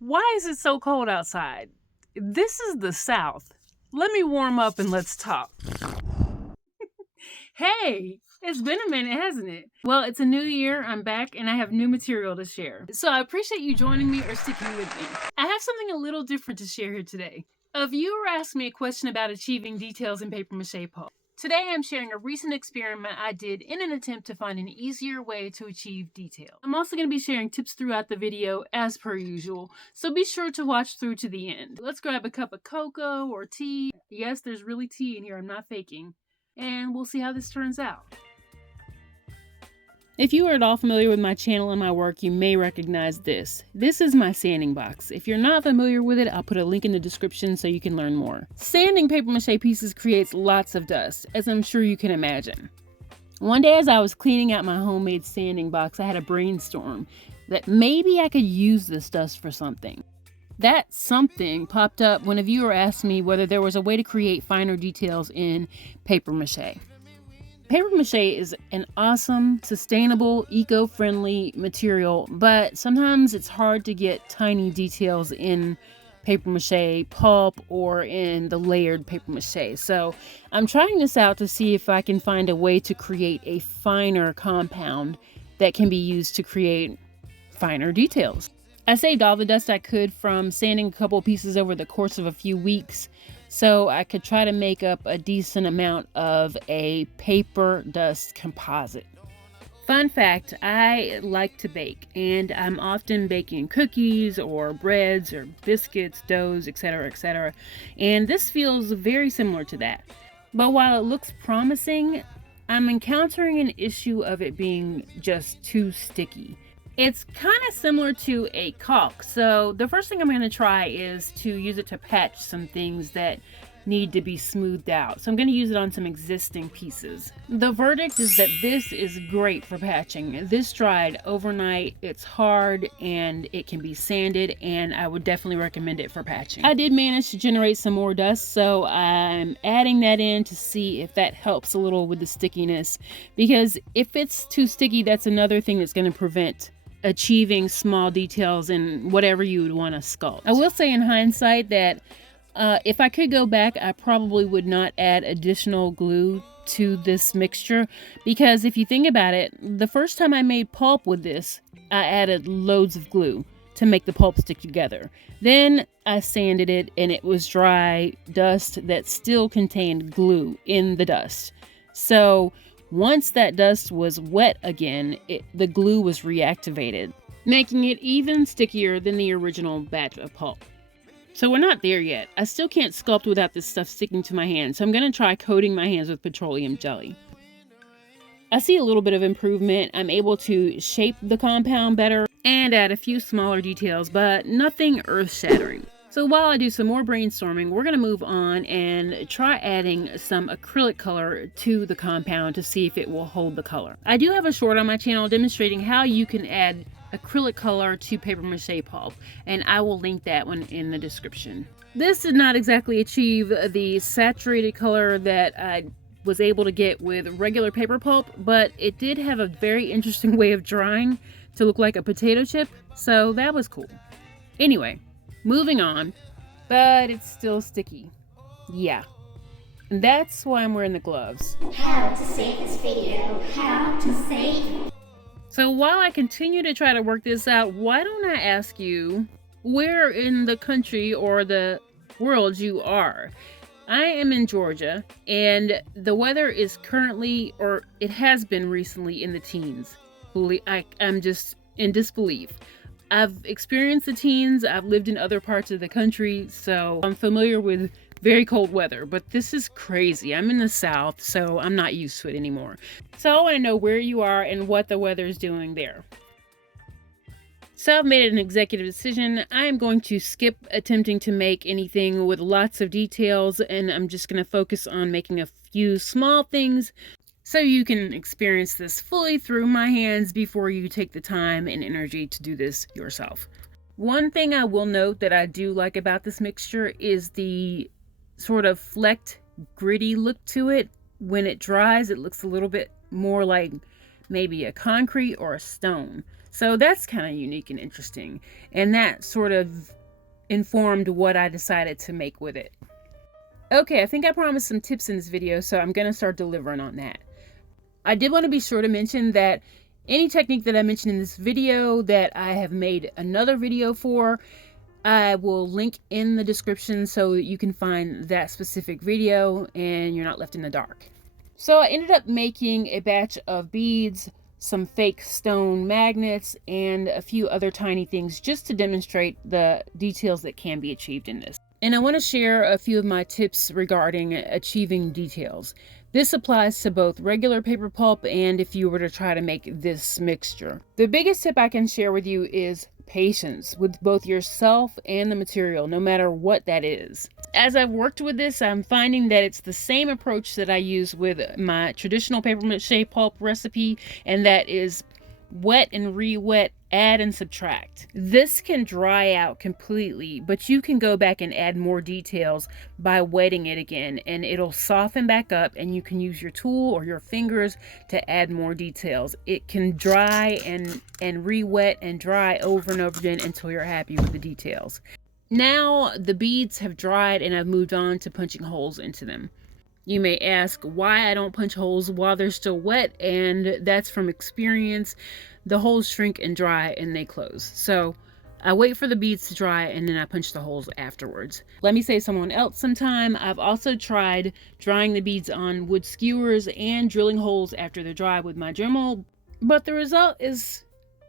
Why is it so cold outside? This is the South. Let me warm up and let's talk. Hey, it's been a minute, hasn't it? Well, it's a new year, I'm back, and I have new material to share. So I appreciate you joining me or sticking with me. I have something a little different to share here today. A viewer asked me a question about achieving details in papier-mâché pulp. Today I'm sharing a recent experiment I did in an attempt to find an easier way to achieve detail. I'm also going to be sharing tips throughout the video as per usual, so be sure to watch through to the end. Let's grab a cup of cocoa or tea. Yes, there's really tea in here, I'm not faking. And we'll see how this turns out. If you are at all familiar with my channel and my work, you may recognize this. This is my sanding box. If you're not familiar with it, I'll put a link in the description so you can learn more. Sanding papier-mâché pieces creates lots of dust, as I'm sure you can imagine. One day as I was cleaning out my homemade sanding box, I had a brainstorm that maybe I could use this dust for something. That something popped up when a viewer asked me whether there was a way to create finer details in papier-mâché. Papier-mâché is an awesome, sustainable, eco-friendly material, but sometimes it's hard to get tiny details in papier-mâché pulp or in the layered papier-mâché. So I'm trying this out to see if I can find a way to create a finer compound that can be used to create finer details. I saved all the dust I could from sanding a couple pieces over the course of a few weeks, so I could try to make up a decent amount of a paper dust composite. Fun fact, I like to bake, and I'm often baking cookies or breads or biscuits, doughs, etc., and this feels very similar to that. But while it looks promising, I'm encountering an issue of it being just too sticky. It's kind of similar to a caulk, so the first thing I'm going to try is to use it to patch some things that need to be smoothed out. So I'm going to use it on some existing pieces. The verdict is that this is great for patching. This dried overnight, it's hard, and it can be sanded, and I would definitely recommend it for patching. I did manage to generate some more dust, so I'm adding that in to see if that helps a little with the stickiness, because if it's too sticky, that's another thing that's going to prevent achieving small details in whatever you would want to sculpt. I will say in hindsight that if I could go back, I probably would not add additional glue to this mixture, because if you think about it, the first time I made pulp with this, I added loads of glue to make the pulp stick together. Then I sanded it and it was dry dust that still contained glue in the dust. So once that dust was wet again, the glue was reactivated, making it even stickier than the original batch of pulp. So we're not there yet. I still can't sculpt without this stuff sticking to my hands, so I'm going to try coating my hands with petroleum jelly. I see a little bit of improvement. I'm able to shape the compound better and add a few smaller details, but nothing earth-shattering. So while I do some more brainstorming, we're going to move on and try adding some acrylic color to the compound to see if it will hold the color. I do have a short on my channel demonstrating how you can add acrylic color to papier-mâché pulp, and I will link that one in the description. This did not exactly achieve the saturated color that I was able to get with regular paper pulp, but it did have a very interesting way of drying to look like a potato chip, so that was cool. Anyway, moving on, but it's still sticky. Yeah. And that's why I'm wearing the gloves. How to save this video. How to save. So while I continue to try to work this out, why don't I ask you where in the country or the world you are? I am in Georgia, and the weather is currently, or it has been recently, in the teens. I'm just in disbelief. I've experienced the teens, I've lived in other parts of the country, so I'm familiar with very cold weather, but this is crazy. I'm in the South, so I'm not used to it anymore. So I want to know where you are and what the weather is doing there. So I've made an executive decision. I'm going to skip attempting to make anything with lots of details, and I'm just going to focus on making a few small things so you can experience this fully through my hands before you take the time and energy to do this yourself. One thing I will note that I do like about this mixture is the sort of flecked, gritty look to it. When it dries, it looks a little bit more like maybe a concrete or a stone. So that's kind of unique and interesting. And that sort of informed what I decided to make with it. Okay, I think I promised some tips in this video, so I'm going to start delivering on that. I did want to be sure to mention that any technique that I mentioned in this video that I have made another video for, I will link in the description so that you can find that specific video and you're not left in the dark. So I ended up making a batch of beads, some fake stone magnets, and a few other tiny things just to demonstrate the details that can be achieved in this. And I want to share a few of my tips regarding achieving details. This applies to both regular paper pulp and if you were to try to make this mixture. The biggest tip I can share with you is patience with both yourself and the material, no matter what that is. As I've worked with this, I'm finding that it's the same approach that I use with my traditional paper mache pulp recipe, and that is wet and re-wet, add and subtract. This can dry out completely, but you can go back and add more details by wetting it again, and it'll soften back up, and you can use your tool or your fingers to add more details. It can dry and re-wet and dry over and over again until you're happy with the details. Now the beads have dried and I've moved on to punching holes into them. You may ask why I don't punch holes while they're still wet, and that's from experience. The holes shrink and dry and they close. So I wait for the beads to dry and then I punch the holes afterwards. Let me save someone else some time. I've also tried drying the beads on wood skewers and drilling holes after they're dry with my Dremel, but the result is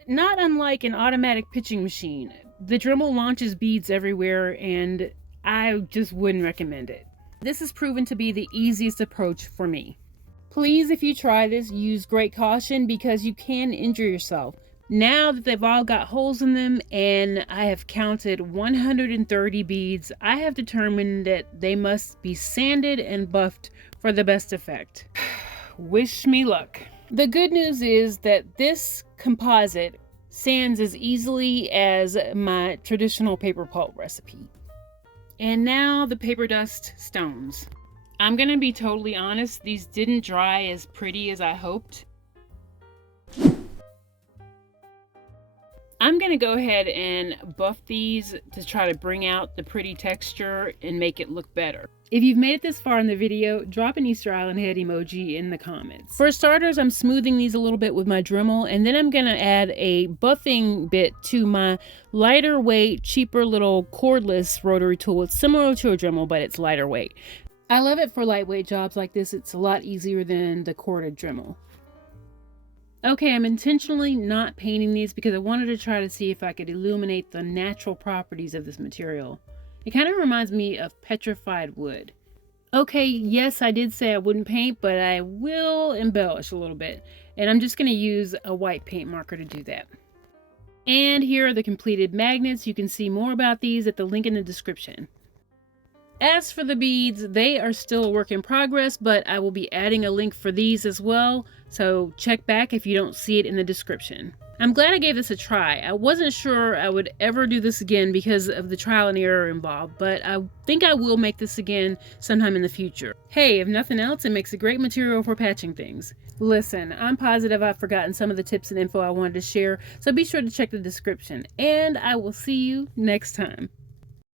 not unlike an automatic pitching machine. The Dremel launches beads everywhere and I just wouldn't recommend it. This has proven to be the easiest approach for me. Please, if you try this, use great caution because you can injure yourself. Now that they've all got holes in them and I have counted 130 beads, I have determined that they must be sanded and buffed for the best effect. Wish me luck. The good news is that this composite sands as easily as my traditional paper pulp recipe. And now the paper dust stones. I'm gonna be totally honest, these didn't dry as pretty as I hoped. I'm gonna go ahead and buff these to try to bring out the pretty texture and make it look better. If you've made it this far in the video, drop an Easter Island head emoji in the comments. For starters, I'm smoothing these a little bit with my Dremel, and then I'm gonna add a buffing bit to my lighter weight, cheaper little cordless rotary tool. It's similar to a Dremel, but it's lighter weight. I love it for lightweight jobs like this. It's a lot easier than the corded Dremel. Okay, I'm intentionally not painting these because I wanted to try to see if I could illuminate the natural properties of this material. It kind of reminds me of petrified wood. Okay, yes, I did say I wouldn't paint, but I will embellish a little bit. And I'm just going to use a white paint marker to do that. And here are the completed magnets. You can see more about these at the link in the description. As for the beads, they are still a work in progress, but I will be adding a link for these as well, so check back if you don't see it in the description. I'm glad I gave this a try. I wasn't sure I would ever do this again because of the trial and error involved, but I think I will make this again sometime in the future. Hey, if nothing else, it makes a great material for patching things. Listen, I'm positive I've forgotten some of the tips and info I wanted to share, so be sure to check the description, and I will see you next time.